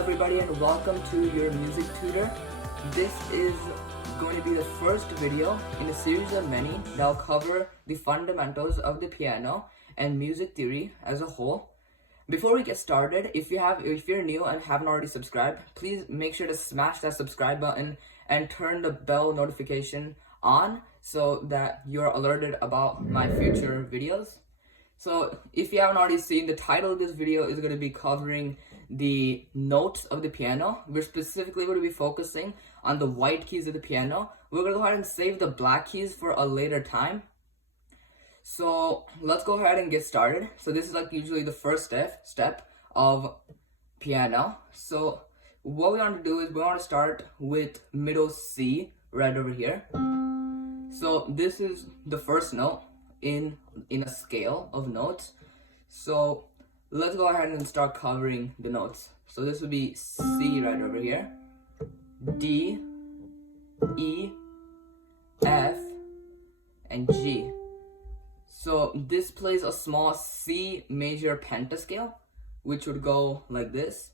everybody and welcome to your music tutor. This is going to be the first video in a series of many that will cover the fundamentals of the piano and music theory as a whole. Before we get started, if you're new and haven't already subscribed, please make sure to smash that subscribe button and turn the bell notification on so that you're alerted about my future videos. So if you haven't already seen, the title of this video is going to be covering the notes of the piano. We're specifically going to be focusing on the white keys of the piano. We're going to go ahead and save the black keys for a later time. So let's go ahead and get started. So this is like usually the first step of piano. So what we want to do is we want to start with middle C right over here. So this is the first note in a scale of notes. So let's go ahead and start covering the notes. So this would be C right over here, D, E, F, and G. So this plays a small C major pentascale, which would go like this.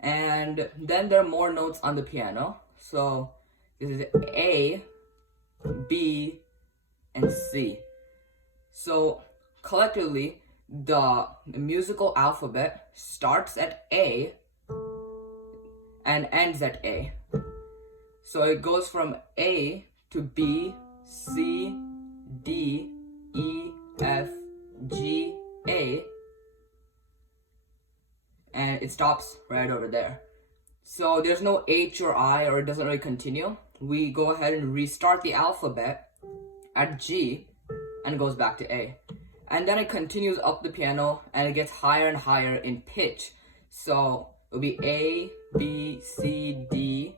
And then there are more notes on the piano. So this is A, B, and C. So collectively, the musical alphabet starts at A and ends at A. So it goes from A to B, C, D, E, F, G, A, and it stops right over there. So there's no H or I, or it doesn't really continue. We go ahead and restart the alphabet at G and it goes back to A. And then it continues up the piano and it gets higher and higher in pitch. So it'll be A, B, C, D,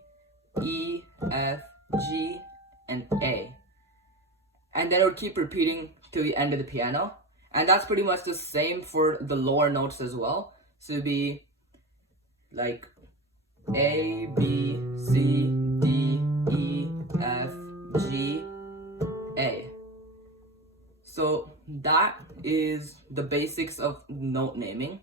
E, F, G, and A. And then it would keep repeating to the end of the piano. And that's pretty much the same for the lower notes as well. So it'd be like A, B, C, D, E, F, G, A. So that is the basics of note naming.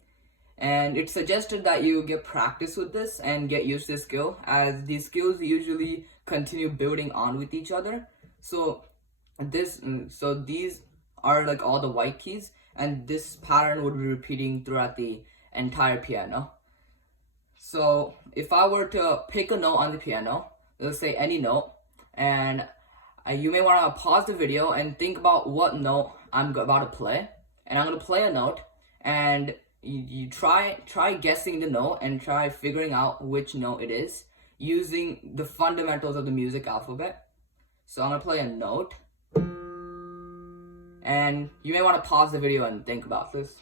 And it's suggested that you get practice with this and get used to this skill, as these skills usually continue building on with each other. So these are like all the white keys, and this pattern would be repeating throughout the entire piano. So if I were to pick a note on the piano, let's say any note, and you may want to pause the video and think about what note I'm about to play. And I'm going to play a note, and you try guessing the note and try figuring out which note it is using the fundamentals of the music alphabet. So I'm going to play a note, and you may want to pause the video and think about this.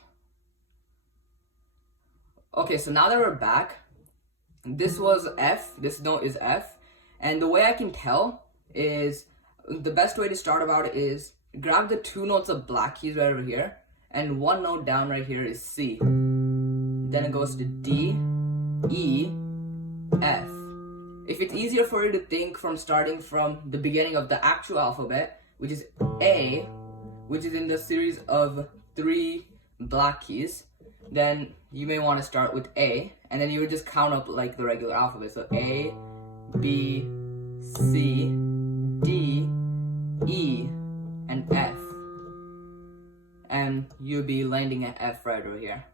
Okay, so now that we're back, this was F, this note is F, and the way I can tell is, the best way to start about it is grab the two notes of black keys right over here, and one note down right here is C. Then it goes to D, E, F. If it's easier for you to think from starting from the beginning of the actual alphabet, which is A, which is in the series of 3 black keys, then you may want to start with A, and then you would just count up like the regular alphabet. So A, B, C, D, E, and F. And you'll be landing at F right over here.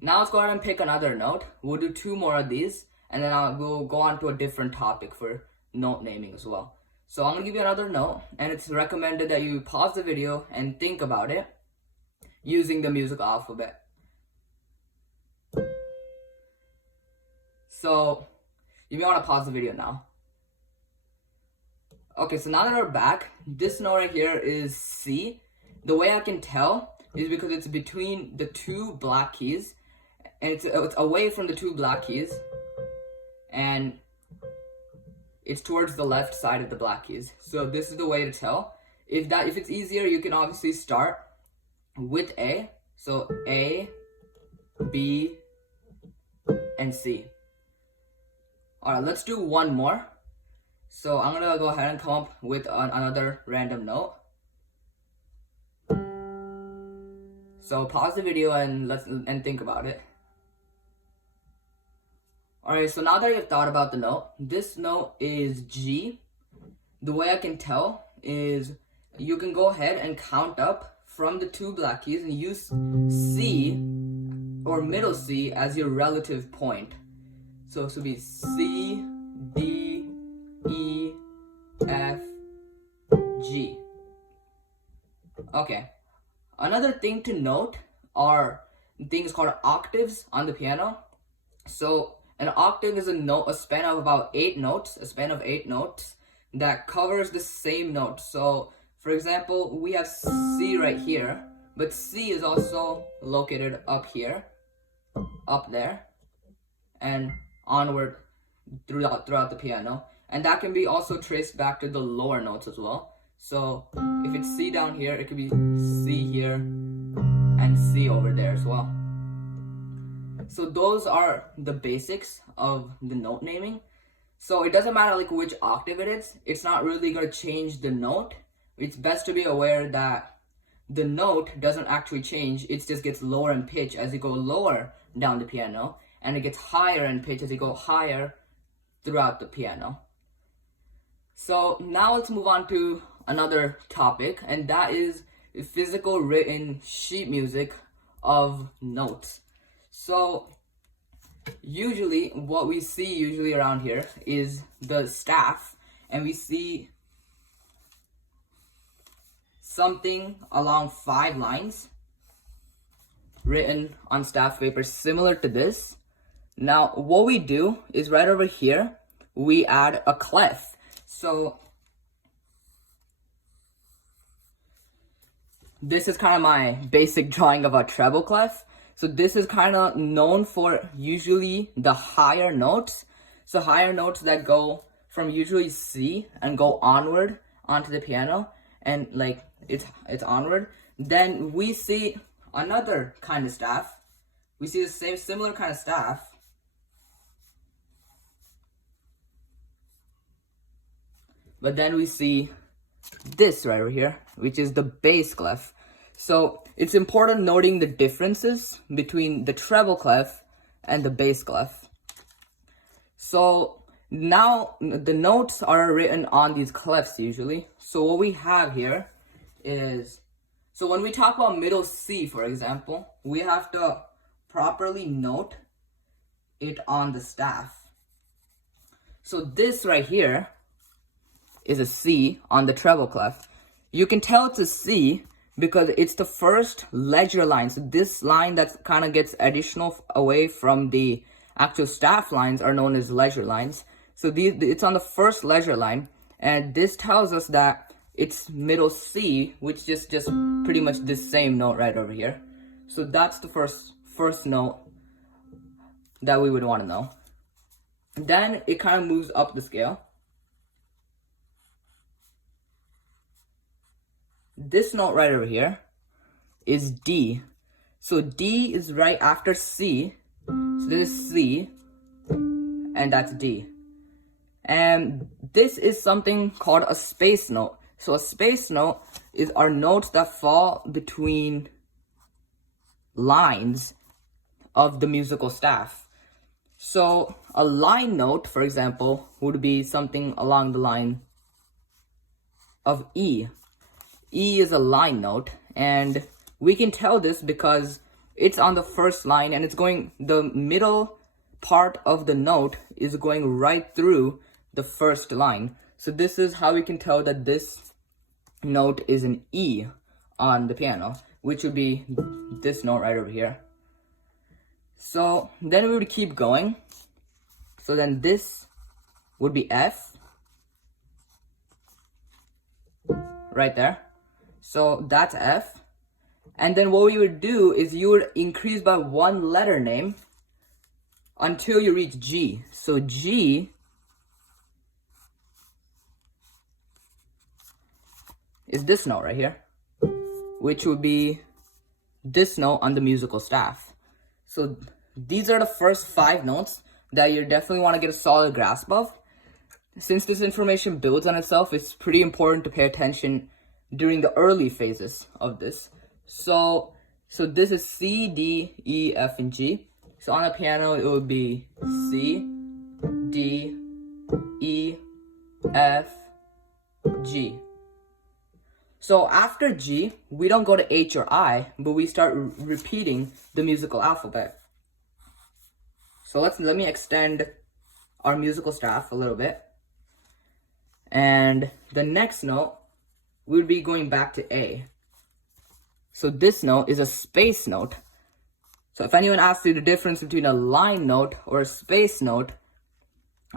Now let's go ahead and pick another note. We'll do 2 more of these, and then we'll go on to a different topic for note naming as well. So I'm going to give you another note, and it's recommended that you pause the video and think about it using the musical alphabet. So you may want to pause the video now. Okay, so now that we're back, this note right here is C. The way I can tell is because it's between the 2 black keys, and it's away from the 2 black keys, and it's towards the left side of the black keys. So this is the way to tell. If it's easier, you can obviously start with A. So A, B, and C. Alright, let's do one more. So I'm gonna go ahead and come up with another random note. So pause the video and think about it. Alright, so now that you've thought about the note, this note is G. The way I can tell is you can go ahead and count up from the two black keys and use C or middle C as your relative point. So this would be C, D, E, F, G. Okay. Another thing to note are things called octaves on the piano. So an octave is a span of about 8 notes, that covers the same note. So for example, we have C right here, but C is also located up here, up there, and onward throughout the piano. And that can be also traced back to the lower notes as well. So if it's C down here, it could be C here and C over there as well. So those are the basics of the note naming. So it doesn't matter like which octave it is. It's not really going to change the note. It's best to be aware that the note doesn't actually change. It just gets lower in pitch as you go lower down the piano, and it gets higher in pitch as you go higher throughout the piano. So now let's move on to another topic, and that is physical written sheet music of notes. So usually what we see around here is the staff, and we see something along 5 lines written on staff paper similar to this. Now what we do is right over here we add a clef. So this is kind of my basic drawing of a treble clef. So this is kind of known for usually the higher notes. So higher notes that go from usually C and go onward onto the piano, and like it's onward. Then we see another kind of staff. We see the similar kind of staff. But then we see this right over here, which is the bass clef. So it's important noting the differences between the treble clef and the bass clef. So now the notes are written on these clefs usually. So what we have here is, so when we talk about middle C, for example, we have to properly note it on the staff. So this right here is a C on the treble clef. You can tell it's a C because it's the first ledger line. So this line that kind of gets additional away from the actual staff lines are known as ledger lines. So it's on the first ledger line, and this tells us that it's middle C, which is just pretty much this same note right over here. So that's the first note that we would want to know. Then it kind of moves up the scale. This note right over here is D. So D is right after C. So this is C, and that's D. And this is something called a space note. So a space note are notes that fall between lines of the musical staff. So a line note, for example, would be something along the line of E. E is a line note, and we can tell this because it's on the first line, and it's going, the middle part of the note is going right through the first line. So this is how we can tell that this note is an E on the piano, which would be this note right over here. So then we would keep going. So then this would be F right there. So that's F. And then what we would do is you would increase by 1 letter name until you reach G. So G is this note right here, which would be this note on the musical staff. So these are the first 5 notes that you definitely want to get a solid grasp of. Since this information builds on itself, it's pretty important to pay attention during the early phases of this. So So this is C, D, E, F, and G. So on the piano, it would be C, D, E, F, G. So after G, we don't go to H or I, but we start repeating the musical alphabet. So let me extend our musical staff a little bit. And the next note would be going back to A. So this note is a space note. So if anyone asks you the difference between a line note or a space note,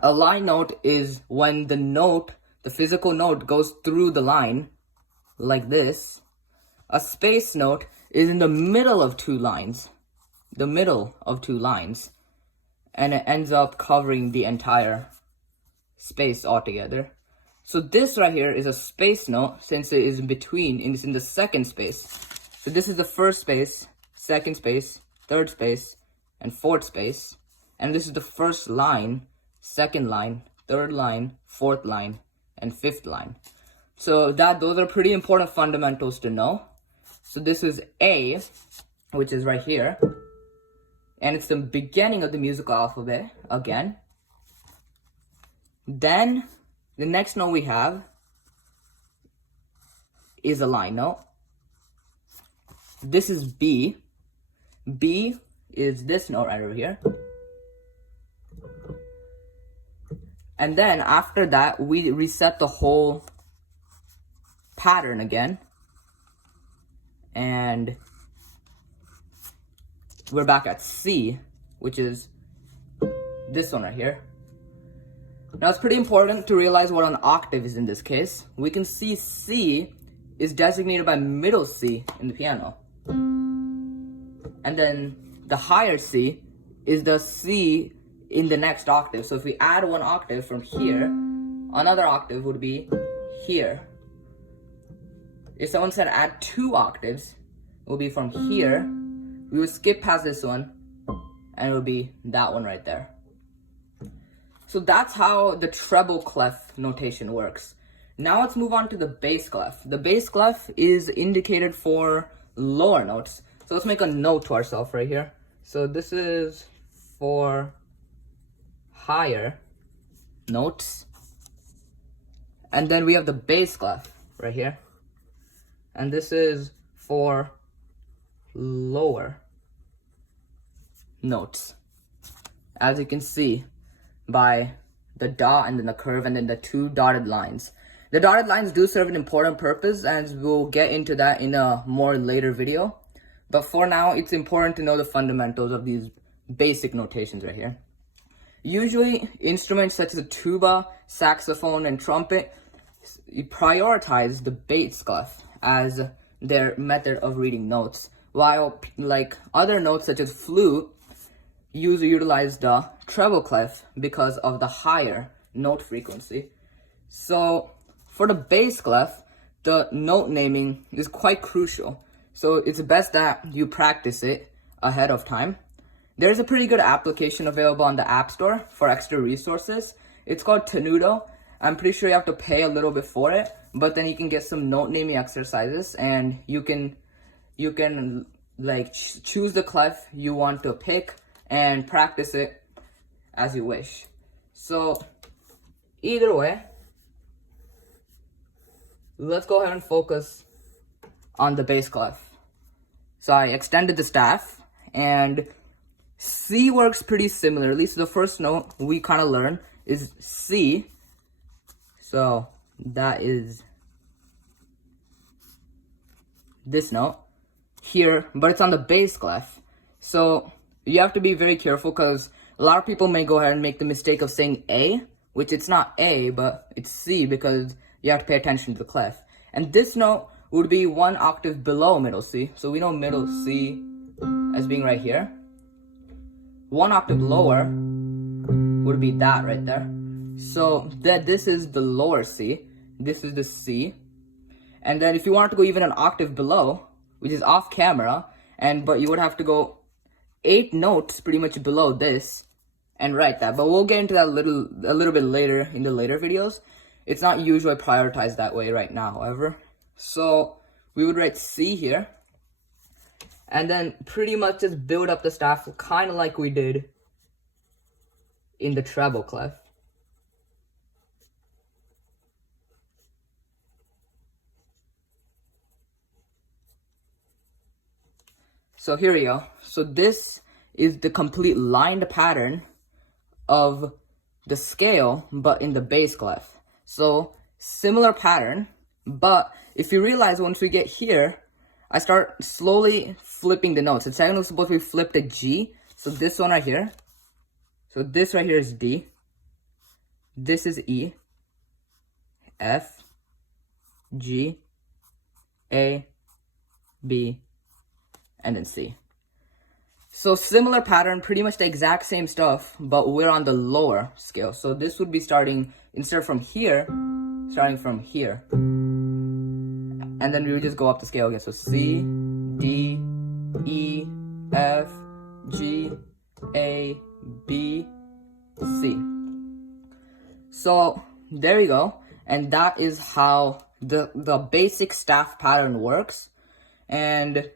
a line note is when the note, the physical note, goes through the line like this. A space note is in the middle of two lines. The middle of two lines. And it ends up covering the entire space altogether. So this right here is a space note since it is in between, it's in the second space. So this is the first space, second space, third space, and fourth space. And this is the first line, second line, third line, fourth line, and fifth line. So those are pretty important fundamentals to know. So this is A, which is right here. And it's the beginning of the musical alphabet again. Then the next note we have is a line note. This is B. B is this note right over here. And then after that, we reset the whole pattern again. And we're back at C, which is this one right here. Now it's pretty important to realize what an octave is in this case. We can see C is designated by middle C in the piano. And then the higher C is the C in the next octave. So if we add one octave from here, another octave would be here. If someone said add two octaves, it would be from here. We would skip past this one, and it would be that one right there. So that's how the treble clef notation works. Now let's move on to the bass clef. The bass clef is indicated for lower notes. So let's make a note to ourselves right here. So this is for higher notes. And then we have the bass clef right here. And this is for lower notes. As you can see by the dot and then the curve and then the two dotted lines. The dotted lines do serve an important purpose, and we'll get into that in a more later video. But for now, it's important to know the fundamentals of these basic notations right here. Usually, instruments such as a tuba, saxophone, and trumpet prioritize the bass clef as their method of reading notes, while like other notes such as flute utilize the treble clef because of the higher note frequency. So for the bass clef, the note naming is quite crucial. So it's best that you practice it ahead of time. There's a pretty good application available on the App Store for extra resources. It's called Tenuto. I'm pretty sure you have to pay a little bit for it, but then you can get some note naming exercises, and you can like choose the clef you want to pick and practice it as you wish. So either way, let's go ahead and focus on the bass clef. So I extended the staff, and C works pretty similarly. So the first note we kind of learn is C. So that is this note here, but it's on the bass clef. So you have to be very careful because a lot of people may go ahead and make the mistake of saying A, which it's not A, but it's C because you have to pay attention to the clef. And this note would be one octave below middle C. So we know middle C as being right here. One octave lower would be that right there. So this is the lower C. This is the C. And then if you want to go even an octave below, which is off camera, but you would have to go 8 notes pretty much below this and write that. But we'll get into that a little bit later in the later videos. It's not usually prioritized that way right now, however. So we would write C here. and then pretty much just build up the staff kind of like we did in the treble clef. So here we go. So this is the complete lined pattern of the scale, but in the bass clef. So similar pattern, but if you realize once we get here, I start slowly flipping the notes. It's technically supposed to be flipped to G. So this one right here. So this right here is D. This is E, F, G, A, B, and then C. So similar pattern, pretty much the exact same stuff, but we're on the lower scale. So this would be starting, instead of from here, starting from here. And then we would just go up the scale again. So C, D, E, F, G, A, B, C. So there you go. And that is how the basic staff pattern works. And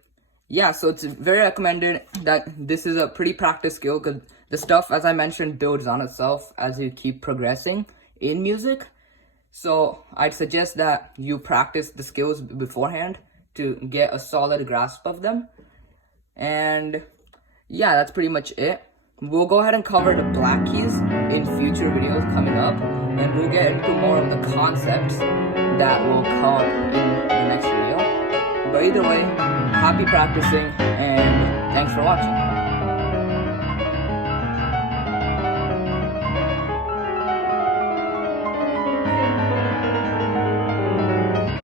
yeah, so it's very recommended that this is a pretty practice skill, because the stuff, as I mentioned, builds on itself as you keep progressing in music. So I'd suggest that you practice the skills beforehand to get a solid grasp of them. And yeah, that's pretty much it. We'll go ahead and cover the black keys in future videos coming up, and we'll get into more of the concepts that will come in the next video. But either way, happy practicing, and thanks for watching.